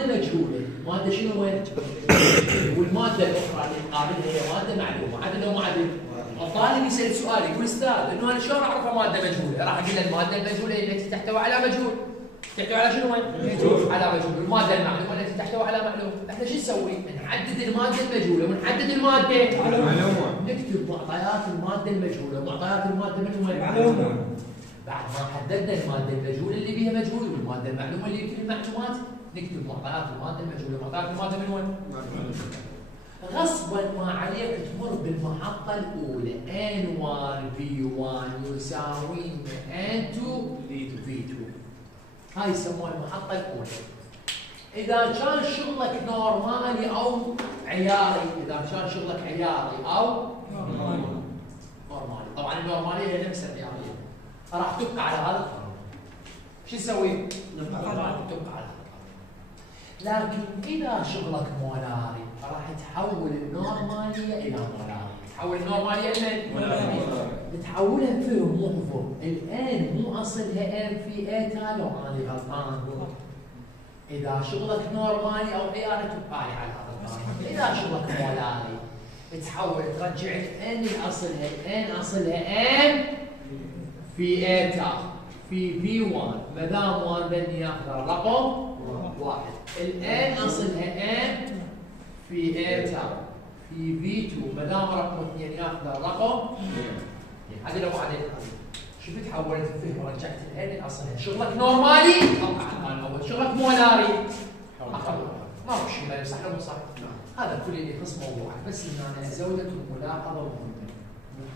ماده مجهوله، ماده شنو وين؟ والماده الاخرى اللي تقابلها هي ماده معلومه، عدل لو ما عدل؟ الطالب يسال سؤال يقول استاذ انه انا شلون اعرفها ماده مجهوله؟ راح اقول له الماده المجهوله التي تحتوي على مجهول. تحتوي على شنو وين؟ مجهول. على مجهول، والماده المعلومه التي تحتوي على معلوم. احنا شو نسوي؟ نحدد الماده المجهوله ونحدد الماده معلومه. نكتب معطيات الماده المجهوله ومعطيات الماده من وين؟ معلومه. بعد ما حددنا الماده المجهوله اللي بيها مجهول والماده المعلومه اللي فيها المعلومات، نكتب معطيات الماده المجهوله ومعطيات الماده من وين؟ غصبا ما عليك تمر بالمحطه الاولى N1 V1 يساوي N2 V2. هاي يسموها المحطه الاولى. اذا كان شغلك نورمالي او عياري، اذا كان شغلك عياري او نورمالي، طبعا النورماليه هي نفس العياريه، راح تبقى على هذا القانون. شو تسوي؟ تبقى على هذا القانون. لكن اذا شغلك مولاري راح تحول النورماليه الى مولاري. تحول النورماليه لمن؟ مولاري. تحولها فهم مو حفظ. الان مو اصلها ان في ايتا لو انا غلطان. اذا شغلك نورمالي او عياري تبقى على هذا القانون. اذا شغلك مولاري تحول ترجع الان الاصلها، الان اصلها ان في ايتا في في 1 ما دام 1 بدي ياخذ الرقم 1. الان اصلها ان في ايتا في في 2 ما دام رقم 2 ياخذ الرقم 2. هذا لو عليه شفت حولت الفهم ورجعت الان اصلها. شغلك نورمالي طبعا الاول، شغلك مولاري ما في شيء لا يصح ولا صح. هذا كل اللي يخص موضوعك، بس ان انا ازودك الملاحظه مهمه.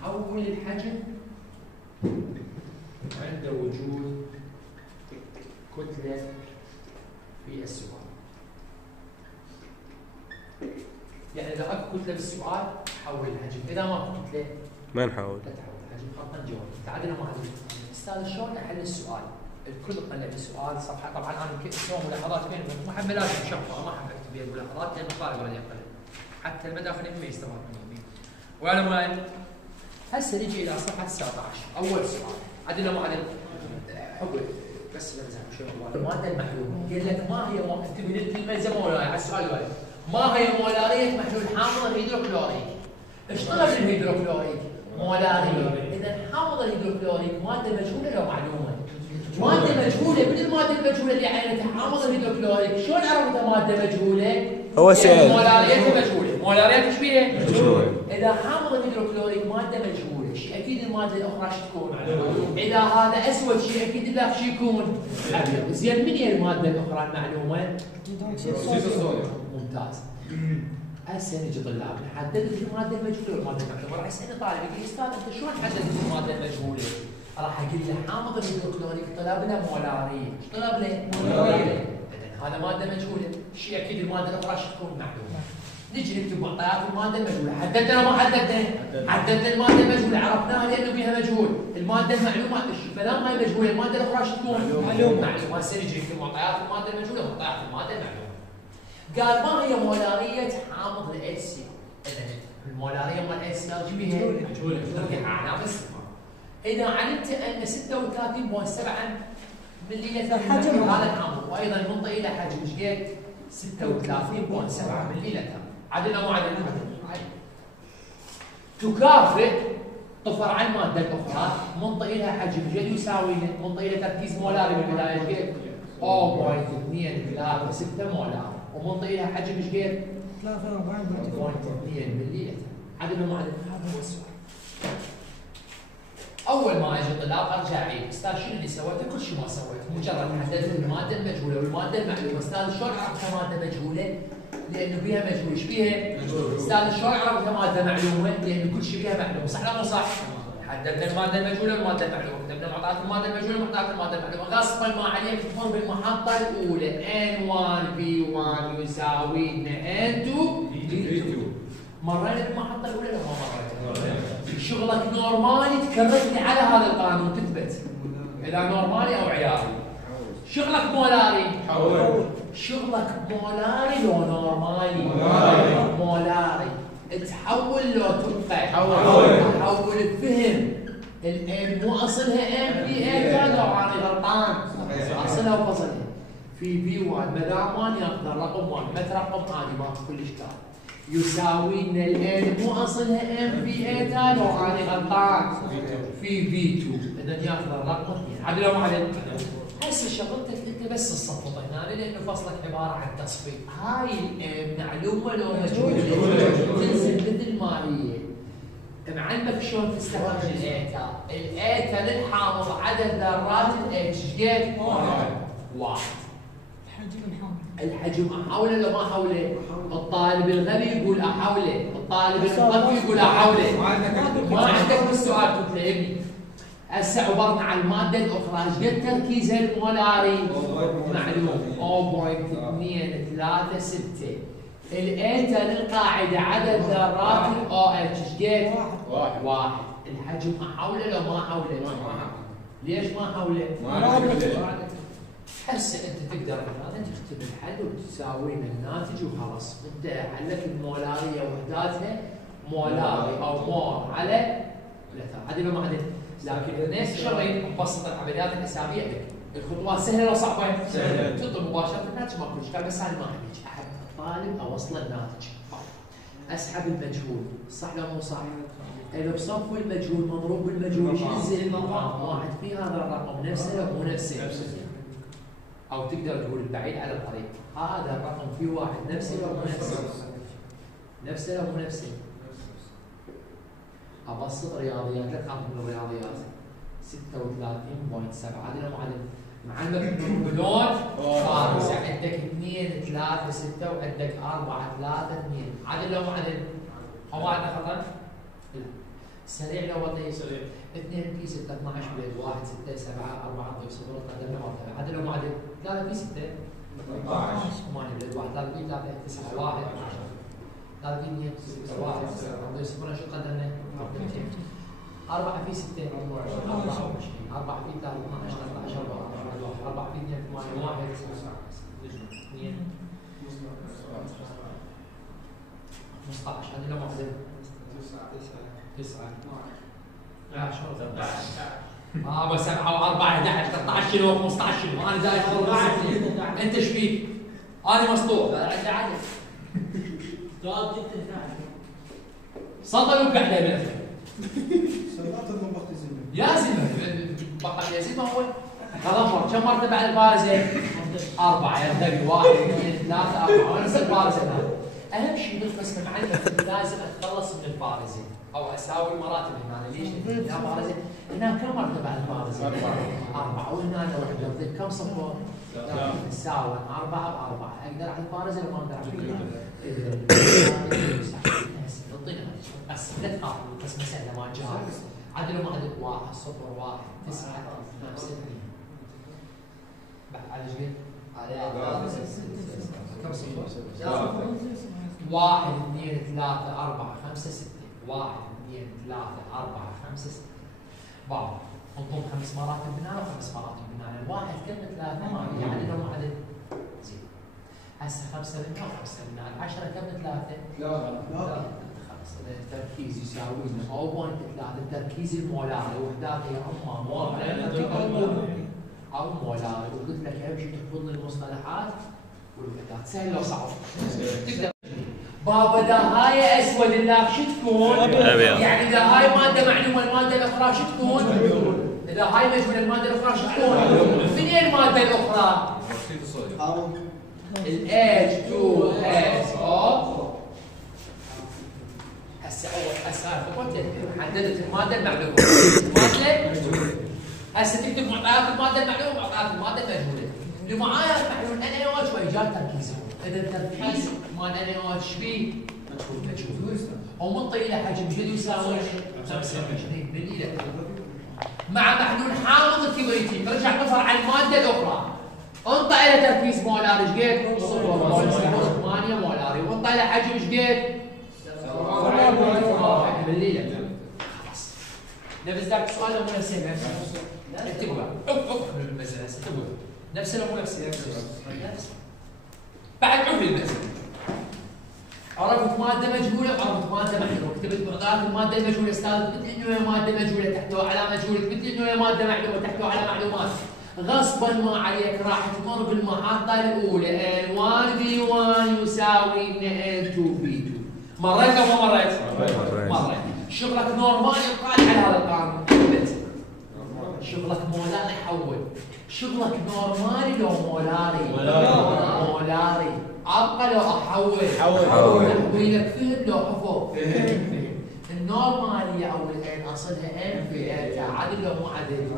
نحول الحجم عند وجود كتله في السؤال. يعني اذا اكو كتله بالسؤال حول الحجم، اذا ما اكو كتله ما نحاول. لا تحول الحجم، خطا جواب. تعال انا معلم استاذ شلون احل السؤال؟ الكل طلع السؤال صفحه. طبعا انا كتبت ملاحظات بين ما حب لازم شفره، ما حب اكتب بين ملاحظات لان الطالب ولا يقل حتى المداخل ما يستفاد مني. وانا ما هسه نجي الى صفحه 19 اول سؤال. عدل ما عدل حب بس لازم شو الماده المحلوله. قال لك ما هي انتبه للكلمه مولاريه على السؤال الواحد. ما هي مولاريه محلول حامض الهيدروكلوريك؟ ايش طلب الهيدروكلوريك؟ مولاريه. اذا حامض الهيدروكلوريك ماده مجهوله لو معلومه؟ ماده مجهوله. من الماده المجهوله اللي عينتها حامض الهيدروكلوريك، شلون عرفتها ماده مجهوله؟ هو سؤال مولاريتها مجهوله. مولاريتها ايش بيها؟ مجهوله. اذا حامض الهيدروكلوريك ماده مجهوله، شيء اكيد الماده الاخرى شو تكون؟ اذا هذا اسود شيء اكيد لا شو يكون؟ ابيض. زين من هي الماده الاخرى المعلومه؟ ممتاز. هسه نجي طلاب نحدد الماده المجهوله والماده المعلومه. راح يسالني طالب يقول لي استاذ انت شلون حددت الماده المجهوله؟ راح اقول له حامض الهيدروكلوريك طلب له مولاريه. ايش طلب له؟ مولاريه. اذا هذا ماده مجهوله، شيء اكيد الماده الاخرى شو تكون؟ معلومه. نجي نكتب معطيات الماده المجهوله. حددنا ولا ما حددنا؟ حددنا الماده المجهوله، عرفناها لانه بها مجهول. الماده المعلومه ما دام ما هي مجهوله الماده الاخرى شو تكون؟ معلومه. هسه نجي نكتب معطيات الماده المجهوله ومعطيات الماده المعلومه. قال ما هي مولاريه حامض ال HCl؟ اذا المولاريه مال HCl شو بيها؟ مجهوله. علامه استفهام. اذا علمت ان 36.7 مليلتر هذا الحامض، وايضا منطقي له حجم ايش قد؟ 36.7 مليلتر. عدل او عدل؟ تكافئ طفر عن الماده الاخرى منطقي لها حجم قد يساوي منطقي له تركيز مولاري بالبدايه ايش قد؟ 0.236 مولار، ومنطقي لها حجم ايش قد؟ 43.2 مليلتر. عدل او عدل؟ هذا هو السؤال. اول ما اجي طلاب ارجع اعيد استاذ شنو اللي سويته؟ كل شيء ما سويته، مجرد حددت الماده المجهوله والماده المعلومه. استاذ شلون عرفتها ماده مجهوله؟ لانه بها مجهول. ايش بيها؟ استاذ شلون عرفتها ماده معلومه؟ لانه كل شيء بها معلومه. صح ولا مو صح؟ حددنا الماده المجهوله والماده المعلومه، كتبنا معطيات الماده المجهوله ومعطيات الماده المعلومه. غصبا ما عليك تمر بالمحطه الاولى N1 V1 يساوي N2 V2. مرينا بالمحطه الاولى ولا ما مرينا؟ شغلك نورمالي تكررت لي على هذا القانون تثبت. اذا نورمالي او عياري. شغلك مولاري. حول. شغلك مولاري لو نورمالي؟ مولاري. تحول لو تبقى؟ حول الفهم. الان مو اصلها ان في ان كان لو انا غلطان. اصلها وفصلها. في في 1 ما دام 1 ياخذ الرقم 1 ما ترقم عادي ماكو كل اشكال. يساوي ان الان مو اصلها ام في اي تالي لو انا غلطان في في 2 اذا ياخذ الرقم 2 عدل لو ما عدل؟ هسه شغلتك انت بس الصفط هنا لانه فصلك عباره عن تصفيق. هاي الام معلومه لو مجهوله تنزل مثل ما هي. معلمك شلون تستخرج الايتا؟ الايتا للحامض عدد ذرات الاتش قد؟ واحد. الحجم احوله لو ما احوله؟ الطالب الغبي يقول احوله، الطالب المطفي يقول احوله. ما عندك بالسؤال قلت له ابني هسه عبرنا عن الماده الاخرى، ايش قد تركيزها المولاري؟ معلوم 0.236. الايتا للقاعده عدد ذرات الاو اتش ايش قد؟ واحد. الحجم احوله لو ما احوله؟ ليش ما احوله؟ هسه انت تقدر هذا تكتب الحل وتساوي الناتج وخلاص، انت حلك المولاريه وحداتها مولاري او مول على لتر، عدل وما عدل؟ لكن الناس شغالين مبسط العمليات الحسابيه عندك، الخطوات سهله ولا صعبه؟ سهله. تطلب مباشره الناتج ماكو اشكال، بس انا ما احتاج احد الطالب اوصله الناتج. اسحب المجهول، صح لو مو صح؟ اذا بصفوا المجهول مضروب بالمجهول ينزل المقام واحد في هذا الرقم نفسه لو مو نفسه؟ او تقدر تقول البعيد على القريب، هذا الرقم فيه واحد نفسه لو مو نفسه؟ نفسه لو مو نفسه؟ ابسط رياضيات لك اخذ من الرياضيات 36.7 عدل وما عدل؟ معلمك بلون فارس عندك 2 3 6 وعندك 4 3 2 عدل لو ما عدل؟ او ما عندنا خطا؟ لا سريع لو بطيء؟ سريع 2 في 6 12 بليد 1 6 7 4 ضيف 0 قدمنا مرتبه عدل لو ما عدل؟ 3 في 6 14 8 بليد 1 3 في 3 9 1 3 في 2 6 1 ضيف 0 شو قدمنا؟ 4 في 6 24 4 في 3 12 13 14 4 في 2 8 1 2 15 عدل لو ما عدل؟ 9 10 7 و4 11 13 شنو 15 شنو انا زايد انت ايش فيك؟ انا مسطوع عندي عدل سطل وقعده بالأخير يا زلمه بقى يا زلمه هو خلاص كم مرتبه على البارزه؟ 4 يرتقي 1 2 3 4 ونفس البارزه هذا. اهم شيء بالقسم المعلم لازم اتخلص من البارزه او اساوي مراتب هنا. ليش؟ هنا بارزه هنا كم مرتبه على البارزه؟ 4 وهنا وحده كم صفر؟ تساوي 4 ب4 اقدر على البارزه ولا ما اقدر على البارزه؟ بس لا تخاف بس مساله ما جاهز عدل وما عدل 1 0 1 9 5 2 بعد على ايش قد؟ على كم صفر؟ 1 2 3 4 5 6 1 2 3 4 5 6 بابا انطم 5 مراتب بناء و5 مراتب بناء، الواحد كلمه 3 ما هي عدل وما عدل؟ زين هسه 5 بناء و5 بناء، 10 كم 3؟ لا التركيز يساوي 0.3 التركيز المولاري وحداته يا اما مول او مولاري، وقلت لك اهم شيء تحفظ المصطلحات والوحدات. سهل لو صعب؟ تقدر بابا اذا هاي اسود اللاف شو تكون؟ يعني اذا هاي ماده معلومه الماده الاخرى شو تكون؟ اذا هاي مجهوله الماده الاخرى شو تكون؟ من اي الماده الاخرى؟ ال H2SO. هسه اول قلت حددت الماده المعلومه. الماده هسه تكتب معطيات الماده المعلومه ومعطيات الماده المجهوله. لمعايير معلوم NaOH وايجاد تركيزه. اذا التركيز مال NaOH بيه مجهول. ومنطي له حجم قد يساوي 25 ملي مع محلول حامض الكبريتي. ارجع طفر على الماده الاخرى. انطى له تركيز مولاري ايش قد؟ 8 مولاري، وانطى له حجم ايش قد؟ 1 ملي. خلاص. نفس ذاك السؤال لو مو نفسه اكتبوا المساله اكتبوا نفسه لو مو نفسه؟ نفسه. بعد عرف المساله. عرفت ماده مجهوله وعرفت ماده معلومه، كتبت معطيات الماده المجهوله استاذ قلت انه هي ماده مجهوله تحتوي على مجهول، قلت انه هي ماده معلومه تحتوي على معلومات. غصبا ما عليك راح تمر بالمحطة الأولى L1 V1 يساوي L2 V2. مريت أو ما مريت؟ مريت. شغلك نورمالي قال على هذا القانون. شغلك مولاري حول. شغلك نورمالي لو مولاري؟ مولاري. أبقى لو أحول؟ حول. تحويلك فهم لو حفظ؟ النورمالية أو الآن أصلها M في إيتا عدل لو مو عدل؟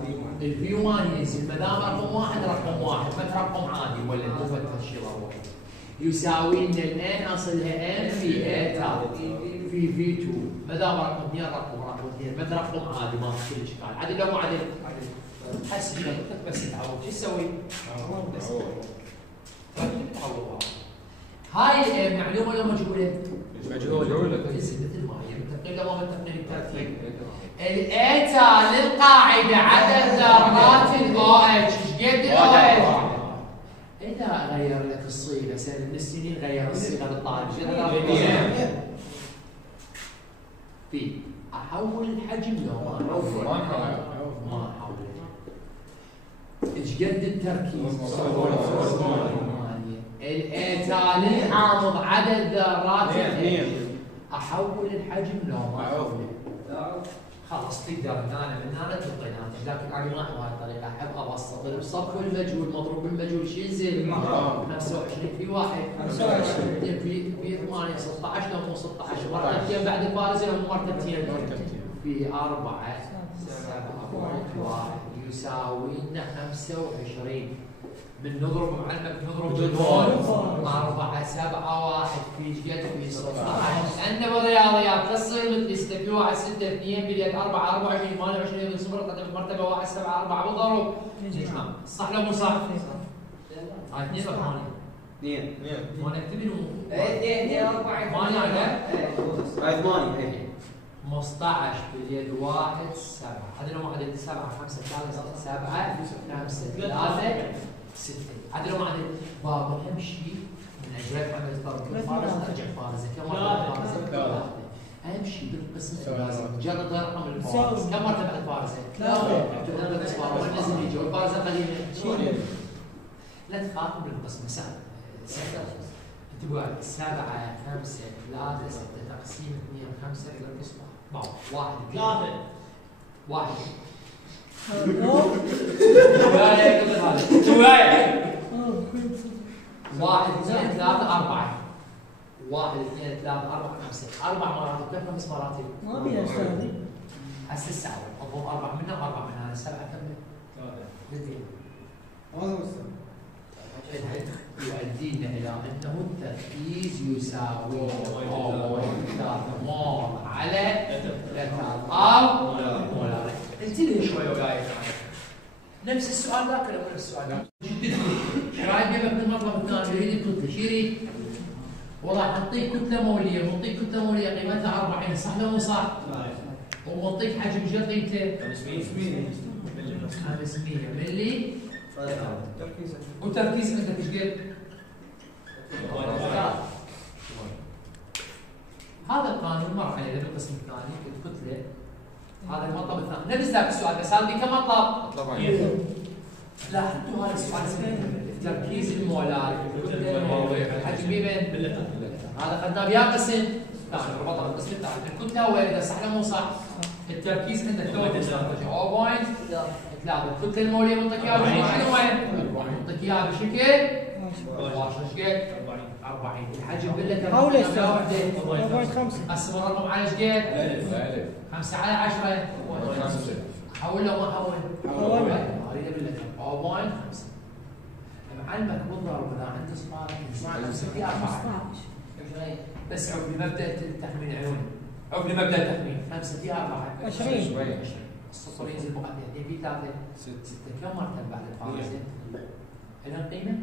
الفي 1 ينزل ما دام رقم واحد رقم واحد ما رقم عادي ولا مو فتح شيء هو يساوي لنا الآن أصلها M في إيتا في في 2 ما دام رقم 2 رقم 2 ما رقم عادي ما في كل إشكال عدل لو مو عدل؟ حسب شغلتك بس تعوض شو تسوي؟ بس تعوض. هاي المعلومة لو مجهولة؟ مجهولة مثل ما هي متفقين لو ما متفقين بالترتيب. الإيتا للقاعدة عدد ذرات الأو اتش، ايش قد الأو اتش؟ إذا غير لك الصيغة سنة من السنين غير الصيغة للطالب، في أحول الحجم لو ما أحول؟ ما أحول. ايش قد التركيز؟ الإيتا للحامض عدد ذرات الاتش. أحول الحجم لو ما أحول؟ خلاص تقدر من هنا تلقي ناتج، لكن انا ما احب هاي الطريقه، احب ابسط الصف والمجهول مضروب بالمجهول شو ينزل؟ 25 في 1 25 في 8 16 لو مو 16 مرتين بعد الفارزه لو مو مرتين في 4 7 1 يساوي لنا 25. بنضرب معلمك نضرب بالهون 4 7 1 في ايش قد في 16 عندنا بالرياضيات تصير مثل 6 في 1 6 2 باليد 4 24 28 صفر طلعت مرتبه 1 7 4 بالضرب صح لو مو صح؟ هاي 2 ولا 8؟ 2 ما نكتب 2 4 8 على هاي 8 15 باليد 1 7 هذا لو ما عدد 7 5 3 7 5 3 6 عدل لو ما عدل بابا اهم شيء من اجل عمل ضرب الفارزه ارجع فارزه كم مره الفارزه؟ اهم شيء بالقسم لازم مجرد رقم الفارزه كم مره بعد الفارزه؟ 3 اصفار لازم يجي والفارزه قليله لا تخاف من القسم سهل انت تقول 7 5 3 6 تقسيم 2 5 الى الاصبع 1 1 1 2 3 4 1 2 3 4 5 4 مراتب كم 5 مراتب؟ ما بيها استاذي هسه الساعة اضرب 4 منها و4 منها 7 كم؟ 3 هذا هو السبب يؤدينا الى انه التركيز يساوي 3 مول على 3 او مولاري. انتبه شوي وياي نفس السؤال ذاك ولا نفس السؤال ذاك؟ رايد جيبك من المطلب الثاني يريد الكتله شو يريد؟ والله حنطيك كتله موليه ونعطيك كتله موليه قيمتها 40 صح ولا مو صح؟ ونعطيك حجم شو قيمته؟ 500 ملي وتركيز عندك ايش قد؟ هذا القانون مر عليه بالقسم الثاني الكتله هذا المطلب الثاني نفس ذاك السؤال بس هذا كم مطلب؟ لاحظتوا هذا السؤال التركيز المولاري الحجم بين هذا اخذناه بيا قسم ثاني ربطنا بالقسم الثاني الكتله وين صح ولا مو صح؟ التركيز عندك تو 0.3 الكتله الموليه منطق اياها شنو وين؟ منطق اياها بشكل 40 الحجم بالله حول الساعه 4.5 قسم الرقم على ايش قد؟ 5 على 10 حول لو ما حول؟ حول اريد اقول لك 0.5 معلمك بالضرب اذا عنده صفارك انسان في 4 بس عقب لمبدا التخمين عيوني عقب لمبدا التخمين 5 في 4 20 الصفر ينزل مقدم 2 في 3 6 كم مرتبه بعد الفارزه؟ هنا القيمه؟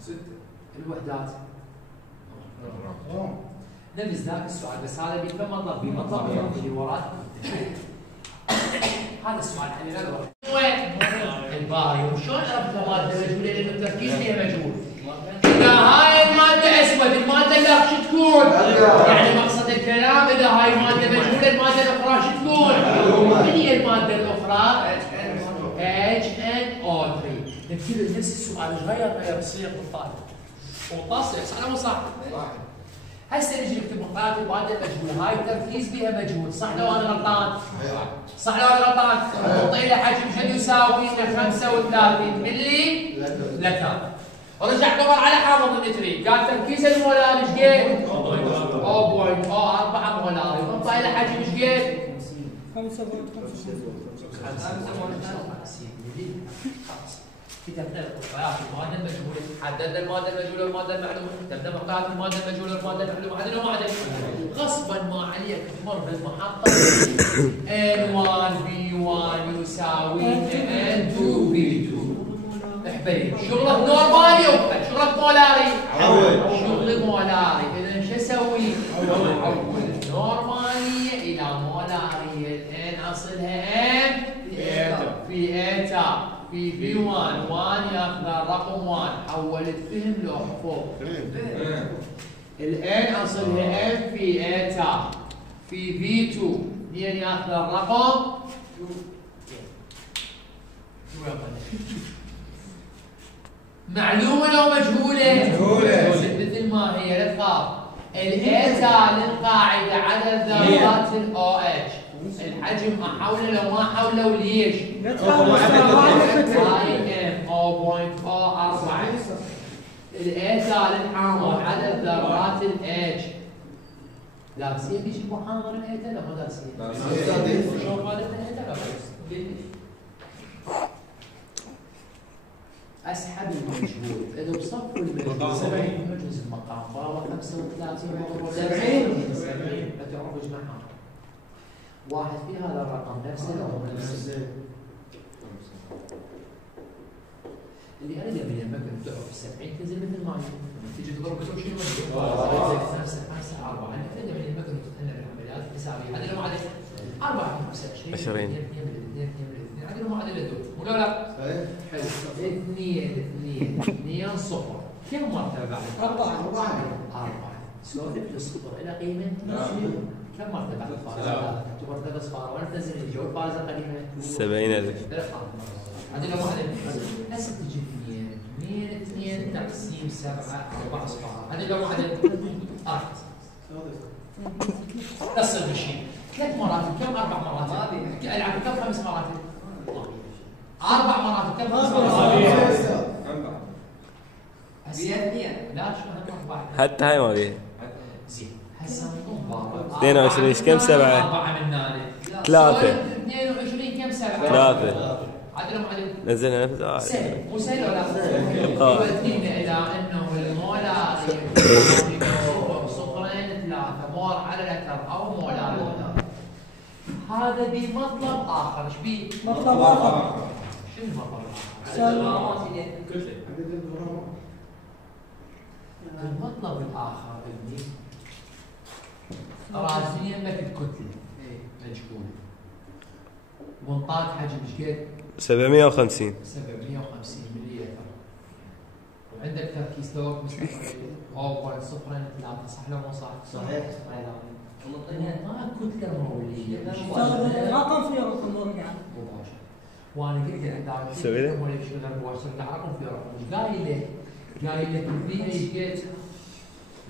6 الوحدات نفس ذاك السؤال بس هذا بكم مطلب بمطلب اللي وراه هذا السؤال حلينا له وين؟ الباري وشلون عرفت ماده مجهوله لان التركيز فيها مجهول اذا هاي الماده اسود الماده الاخرى شو تكون؟ يعني مقصد الكلام اذا هاي الماده مجهوله الماده الاخرى شو تكون؟ من هي الماده الاخرى؟ HNO3 نكتب نفس السؤال غير الصيغ بالطالب وطاس صح ولا صح؟ هسه نجي نكتب مقالات المادة المجهولة، هاي التركيز بها مجهول، صح لو انا غلطان؟ صح لو انا غلطان؟ نعطي له حجم جد يساوي 35 ملي لتر. رجع دور على حامض النتريك، قال تركيز المولار ايش قد؟ 0.04 مولاري، نعطي له حجم ايش قد؟ 5.55 ملي. كتبنا معطيات المادة المجهولة، حددنا المادة المجهولة والمادة المعلومة، كتبنا معطيات المادة المجهولة والمادة المعلومة، عدد ومعدل. غصبا ما عليك تمر بالمحطة N1 V1 يساوي N2 V2. احبيب، شغلك نورمالي وقت، شغلك مولاري. شغلك مولاري، إذا شو اسوي؟ أحول نورمالية إلى مولارية، N أصلها N في إيتا. في V1 1 ياخذ الرقم 1 حولت فهم لو حفوظ. الان اصلها M في ايتا في V2 2 ياخذ الرقم معلومة لو مجهولة؟ مجهولة مثل ما هي لا تخاف. الايتا للقاعدة عدد ذرات ال OH، الحجم احوله لو ما حوله وليش؟ هاي M 0.04. الايتا للحامض عدد ذرات ال H. دارسين بيش المحاضرة الايتا لا ما دارسين؟ شلون قالتنا الايتا؟ اسحب المجهول، اذا بصفوا المجهول 70 مجوز المقام، فهو 35 مضروب 70 ما تعرفوا ايش معها. واحد في هذا الرقم نفسه لو هو نفسه. اللي اريده من المكن تعرف 70 تنزل مثل ما هي، تيجي تضرب كل شيء مجهول. 5 4 اللي اريده من المكن تتهنى بالعمليات تساوي هذه لو معدل 4 25 20 عدد معادلة دول ولا لا؟ صحيح. حلو. 2 صفر. كم مرتبة بعد؟ 4. سولف للصفر إلى قيمة؟ كم مرتبة بعد الفارزة؟ مرتبة صفار وأنا تنزل الجو الفارزة قيمة؟ 70,000. عدد معادلة هسه تجي 2 تقسيم 7 4 صفار. عدد معادلة 4. نفس الشيء. 3 مراتب كم 4 مراتب؟ العب كم 5 مراتب؟ 4 مراتب كم 5 مراتب؟ 2 لا شو انا واحد حتى هاي ما فيها. زين هسه نقوم 22 كم 7؟ 4 من هنا 3. 22 كم 7؟ 3. عدلهم عدل نزلنا نفس العدد. سهل مو سهل ولا سهل؟ يبقى يودينا الى انه المولاري صفرين 3 مول على لتر او مولاري. هذا بمطلب اخر، ايش بيه؟ مطلب اخر. شنو المطلب الاخر؟ المطلب الاخر ابني راسيا لك الكتله مجهوله وانطاك حجم ايش قد؟ 750 ملي لتر وعندك تركيز توك مستقر 0.03 صح لو مو صح؟ صحيح. ما كتله مروليه ما كان في رقم مرجع مباشر. وانا قلت له عندك سوي له؟ ولا شيء غير مباشر تعرفون في رقم ايش قايل لك؟ قايل لك البي ايش قد؟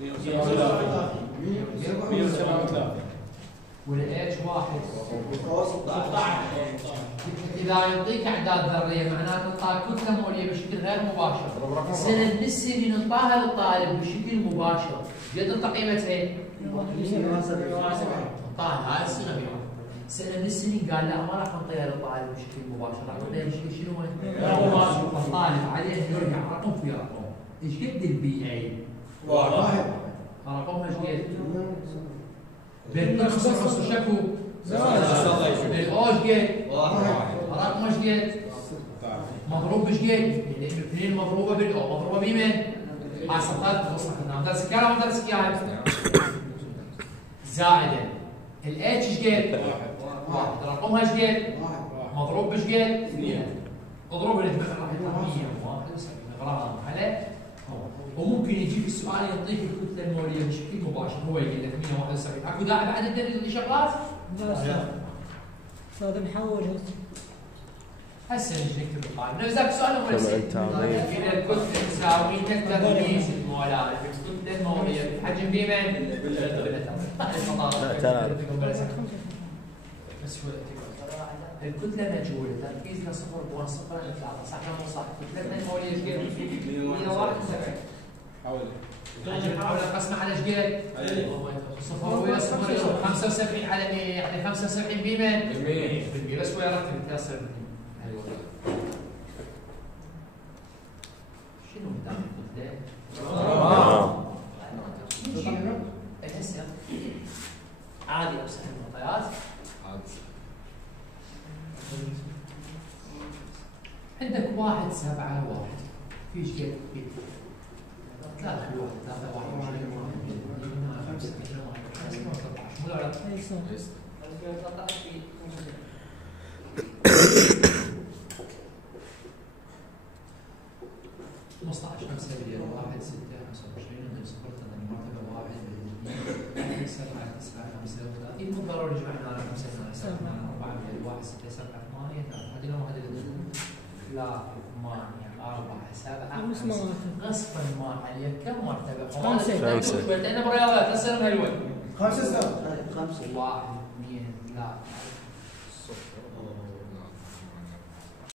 137 والاتش 1 اذا يعطيك اعداد ذريه معناته انطاك كتله موليه بشكل غير مباشر. السنه النسبي ننطاها للطالب بشكل مباشر، قد انطى قيمتها؟ انطاها هاي السنه بيوم. السنه من السنين قال لا ما راح نعطيها للطالب بشكل مباشر، راح نعطيها بشكل شنو؟ غير مباشر. فالطالب عليه انه يرجع رقم في رقم. ايش قد البي اي؟ 1. رقمها ايش قد؟ بين نص وشكو الاوش قد؟ 1. رقم ايش قد؟ مضروب ايش قد؟ لانه 2 مضروبه بالاو مضروبه بمن؟ مع 16 نص احنا ندرس كام ولا ندرس كام؟ زائدا الاتش ايش قد؟ 1. رقمها ايش قد؟ 1. مضروب بايش قد؟ 2. اضربها لتبقى راح يطلع 171 غرام عليه. وممكن يجي في السؤال يعطيك الكتله الموليه بشكل مباشر، هو يقول لك 171. اكو داعي بعد الدليل لشغلات؟ استاذ نحول هسه نجي نكتب القاعده نفس ذاك السؤال هو نفسه طبعاً اذا الكتله تساوي تربيع المولات الكتله الموليه بالحجم بمن؟ بس هو الكتله مجهوله تركيزنا 0.03 صح ولا مو صح؟ كتلتنا الموليه ايش قد؟ 171 الحجم حول قسمه على ايش قد؟ 0.0 على 100 يعني 75 بمن؟ بس هو يرتب يصير شنو قدام الكتله؟ هسه عادي امسح المعطيات عندك 1 7 1 في ايش قد؟ 3 1 3 1 5 مو لا 13 في 15 5 مليون 1 6 25 0 مرتبه 1 7 9 35 مو ضروري جمعنا على 5 7 4 مليون 1 6 7 8 هذه لو هذه 3 8 4 7 غصبا ما عليك كم مرتبه؟ 5 لان برياضات تصير هالوين 5 1 2 3